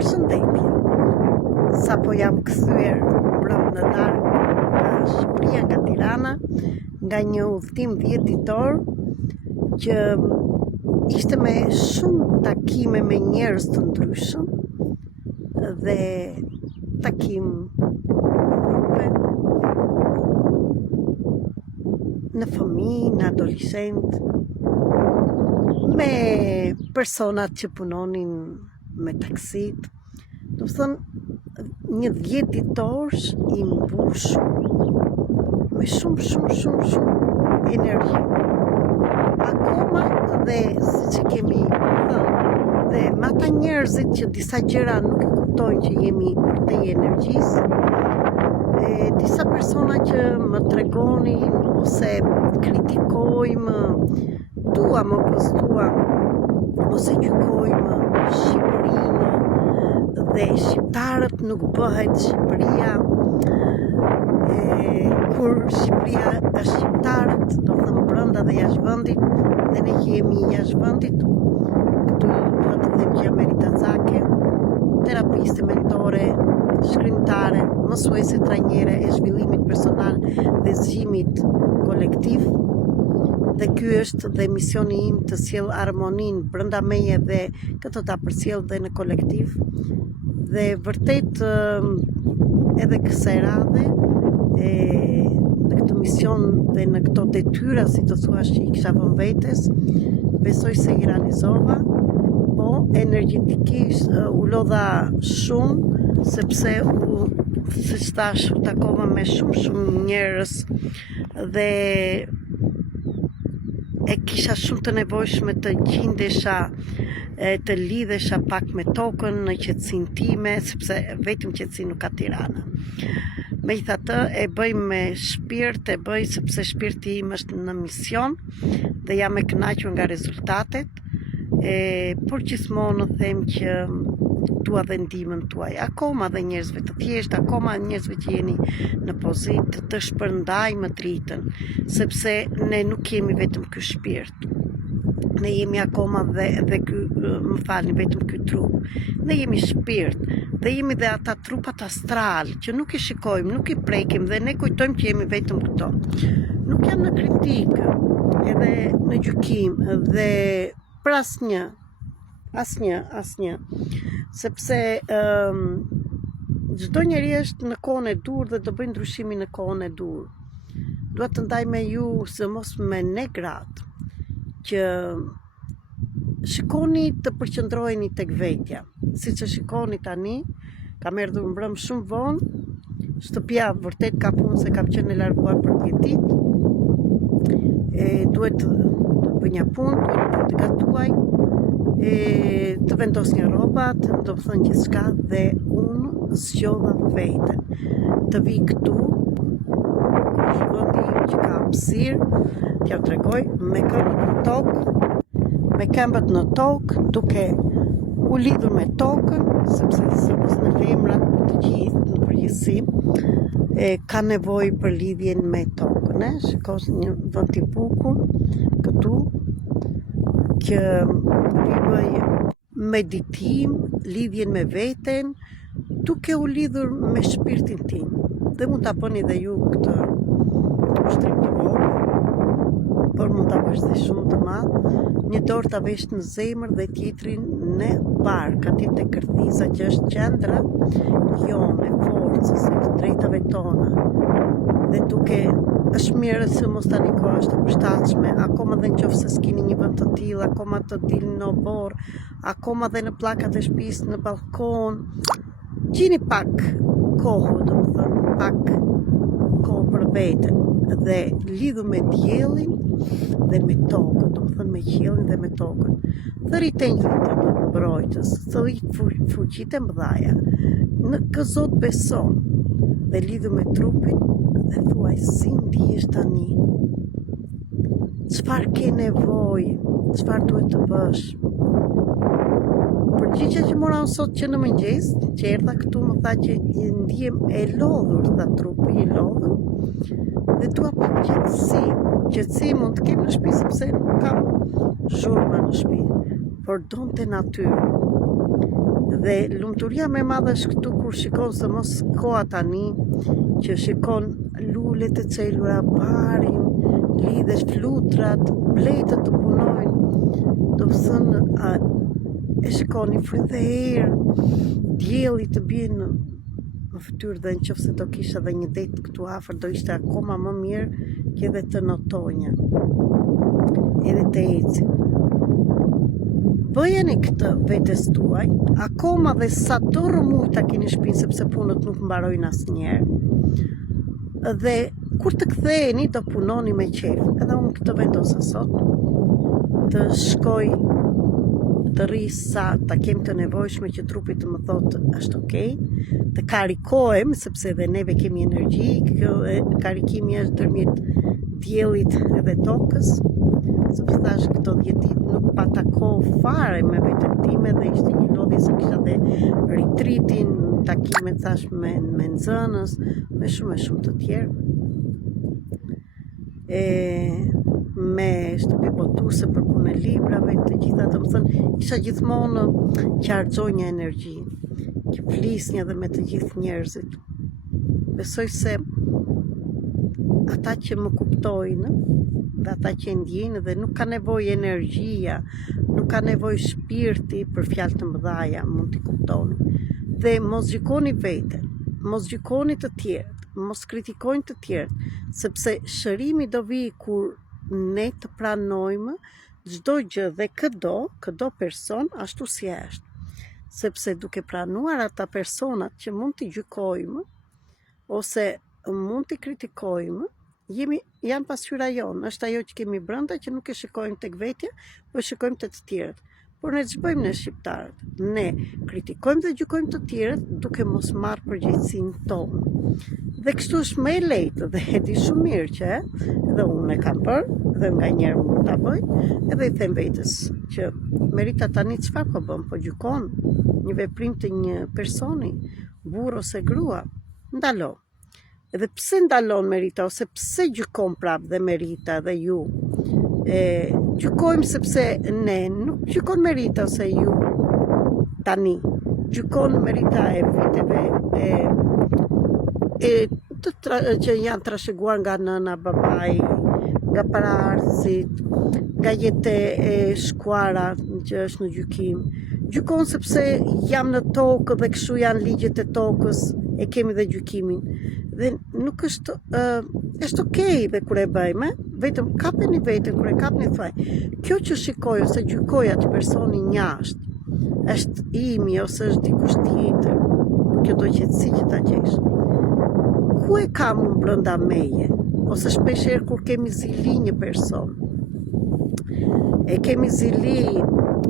Përshëndetje. Sapo jam kthyer brenda darkë nga Shqipëria, nga Tirana, nga një udhëtim 10 ditor që ishte me shumë takime me njerëz të ndryshëm dhe takim grupe në fëmijë, në adolescent, me personat që punonin me taksit. Do të thënë, një 10 ditorsh i mbushur me shumë energji. Akoma dhe siç e kemi thënë, dhe me ata njerëzit që disa gjëra nuk e kuptojnë që jemi te energjisë, disa persona që më tregonin ose kritikojmë, duam apo s'duam, ose gjykojmë Shqipërinë dhe shqiptarët nuk bëhet Shqipëria, kur Shqipëria është shqiptarët, do të thënë brenda dhe jashtë vendit, dhe ne që jemi jashtë vendit, këtu duhet të them që Merita Cake, terapiste, mentore, shkrimtare, mësuese trajnere e zhvillimit personal dhe zgjimit kolektiv. Dhe ky është dhe misioni im të sjell harmoninë brenda meje dhe këtë ta përcjell dhe në kolektiv. Dhe vërtet edhe kësaj radhe në këtë mision dhe në këto detyra, si të thuash, që i kisha vënë vetes, besoj se i realizova, po energjetikisht u lodha shumë, sepse siç thash, u takova me shumë njerëz dhe e kisha shumë të nevojshme të gjindesha, të lidhesha pak me tokën në qetësinë time, sepse vetëm qetësi nuk ka Tirana. Megjithatë, e bëj me shpirt, e bëj sepse shpirti im është në mision dhe jam e kënaqur nga rezultatet, por gjithmonë them që dua dhe ndihmën tuaj, akoma dhe njerëzve të thjeshtë, akoma njerëzve që jeni në pozitë të shpërndajmë dritën, sepse ne nuk kemi vetëm ky shpirt. Ne jemi akoma dhe ky, më falni, vetëm ky trup. Ne jemi shpirt, dhe jemi dhe ata trupat astral që nuk i shikojmë, nuk i prekim dhe ne kujtojmë që jemi vetëm këto. Nuk jam në kritikë, edhe në gjykim, dhe për asnjë, sepse çdo njeri është në kohën e dur dhe do bëj ndryshimin në kohën e dur. Dua të ndaj me ju, sidomos me ne gratë, që shikoni të përqendroheni tek vetja, siç e shikoni tani. Kam erdhur mbrëm shumë vonë, shtëpia vërtet ka punë se kam qenë e larguar për 10 ditë. Duhet të bëj një punë, duhet të gatuaj, të vendos një rrobat, do të thënë gjithçka, dhe unë zgjodha veten të vi këtu, vendi që ka hapësirë, t'ja tregoj, me këmbët në tokë, duke u lidhur me tokën, sepse sidomos në femrat të gjithë në përgjithësi ka nevojë për lidhjen me tokën, shikosh një vend i bukur këtu, që vi bëj meditim, lidhjen me veten, duke u lidhur me shpirtin tim. Dhe mund ta bëni dhe ju këtë ushtrim të vogël, por mund ta bësh dhe shumë të madh. Një dorë ta vesh në zemër dhe tjetrin në bark, aty te kërthiza që është qendra jone, forcës, të drejtave tona. Dhe duke është mirë se mos tani koha është e përshtatshme, akoma dhe nëse s'keni një vend të tillë, akoma të dilni në obor, akoma dhe në pllakat e shtëpisë, në balkon, gjini pak kohë, domethënë pak kohë për veten, dhe lidhu me diellin dhe me tokën, domethënë me qiellin dhe me tokën. Dhe ritenjë të mbrojtës, të rrit fuqitë e mëdhaja, në kë Zot beson, dhe lidhu me trupin, dhe thuaj si ndihesh tani, çfarë ke nevojë, çfarë duhet të bësh. Përgjigja që mora sot që në mëngjes, që erdha këtu, më tha që ndihem e lodhur, tha trupi i lodhur, dhe dua pak qetësi. Qetësi mund të kem në shtëpi, sepse nuk kam zhurma në shtëpi, por donte natyrë. Dhe lumturia më e madhe është këtu kur shikon se mos koha tani që shikon lulet e celura, barin, lidhesh flutrat, bletët të punojnë, do të thënë e shikoni fryt dhe erë, dielli të bie në fytyrë dhe nëse do kisha edhe një det këtu afër do ishte akoma më mirë që edhe të notonja, edhe të eci. Bëjeni këtë vetes tuaj, akoma dhe sa do rëmuj ta keni shpinë sepse punët nuk mbarojnë asnjëherë. Dhe kur të ktheheni do punoni me qef. Edhe unë këtë vendosa sot, të shkoj të rri sa ta kem të nevojshme që trupi të më thotë është okay, të karikohem sepse edhe neve kemi energji, karikimi është ndërmjet diellit edhe tokës. Sepse thash këto 10 ditë nuk pata kohë fare me veten time dhe ishte një lodhje se kisha dhe retreatin, takimet thash me nxënës, me shumë të tjerë. Me shtëpi botuese për punë librave, të gjitha, të më thënë, isha gjithmonë që argjonja energji, që flisnja dhe me të gjithë njerëzit. Besoj se ata që më kuptojnë dhe ata që ndjejnë dhe nuk ka nevojë energjia, nuk ka nevojë shpirti për fjalë të mëdha, mund t'i kuptoni. Dhe mos gjykoni veten, mos gjykoni të tjerët, mos kritikojnë të tjerët, sepse shërimi do vi kur ne të pranojmë çdo gjë dhe këdo person ashtu si është. Sepse duke pranuar ata personat që mund t'i gjykojmë ose mund t'i kritikojmë, janë pasqyra jonë, është ajo që kemi brenda që nuk e shikojmë tek vetja, po e shikojmë te të tjerët. Por ne ç'bëjmë ne shqiptarët? Ne kritikojmë dhe gjykojmë të tjerët duke mos marrë përgjegjësinë tonë. Dhe kështu është më e lehtë dhe e di shumë mirë që edhe unë e kam bërë dhe nganjëherë mund ta bëj, edhe i them vetes që merita tani çfarë po bën, po gjykon një veprim të një personi, burr ose grua, ndalo. Edhe pse ndalon Merita, ose pse gjykon prap dhe Merita dhe ju, gjykojmë sepse ne nuk gjykon Merita ose ju tani, gjykon Merita e viteve që janë trashëguar nga nëna, babai, nga paraardhësit, nga jetë e shkuara që është në gjykim. Gjykon sepse jam në tokë dhe kështu janë ligjet e tokës, e kemi dhe gjykimin. Dhe nuk është okay dhe kur e bëjmë, vetëm kapeni veten, kur e kapni thuaj, kjo që shikoj ose gjykoj atë personi njashtë, është imi ose është dikush tjetër, kjo do qetësi që ta gjesh. Ku e kam unë brenda meje? Ose shpeshherë kur kemi zili një person, e kemi zili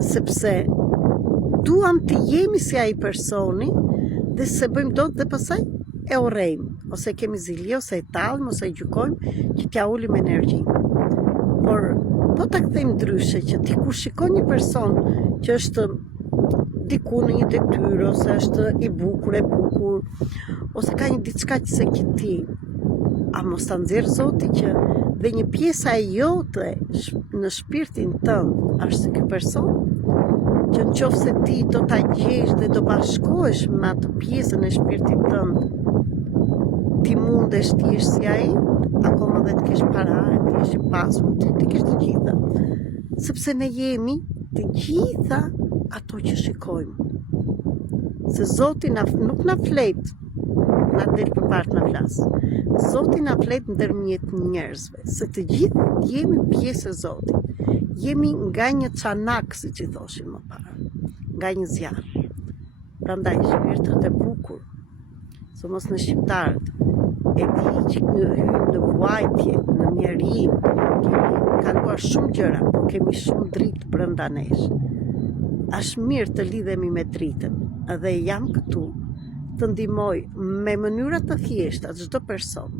sepse duam të jemi si ai personi dhe se bëjmë dot dhe pastaj e urrejmë, ose kemi zili, ose e tallëm, ose e gjykojmë që t'ja ulim energji. Por po ta kthejmë ndryshe që ti kur shikon një person që është diku në një detyrë, ose është i bukur, ose ka një diçka që se ke ti, a mos ta nxjerr Zoti që dhe një pjesa e jote në shpirtin tënd është se ky person, që nëse ti do ta gjesh dhe do bashkohesh me atë pjesën e shpirtit tënd, ti mundesh ti jesh si ai, akoma dhe të kesh para, të jesh i pasur, të kesh të gjitha. Sepse ne jemi të gjitha ato që shikojmë. Se Zoti nuk na flet, na del përpart na flas. Zoti na flet ndërmjet njerëzve, se të gjithë jemi pjesë e Zotit. Jemi nga një çanak, siç i thoshin më parë, nga një zjarr. Prandaj shpirtrat e bukur, somos në shqiptarët, e di që hyjmë në vuajtje, në mjerim, kemi kaluar shumë gjëra, por kemi shumë dritë brenda nesh. Është mirë të lidhemi me dritën, dhe jam këtu të ndihmoj me mënyra të thjeshta çdo person,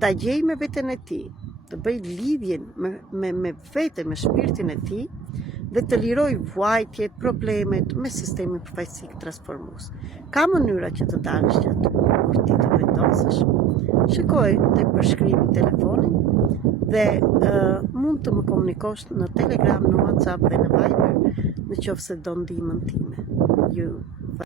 ta gjej me veten e tij, të bëj lidhjen me veten, me shpirtin e tij, dhe të liroj vuajtjet, problemet me sistemin përfaqësik transformues. Ka mënyra që të dalësh që aty, kur ti të vendosësh. Shikoj tek përshkrimi telefonin dhe mund të më komunikosh në Telegram, në WhatsApp dhe në Viber, në qoftë se do ndihmën time. you.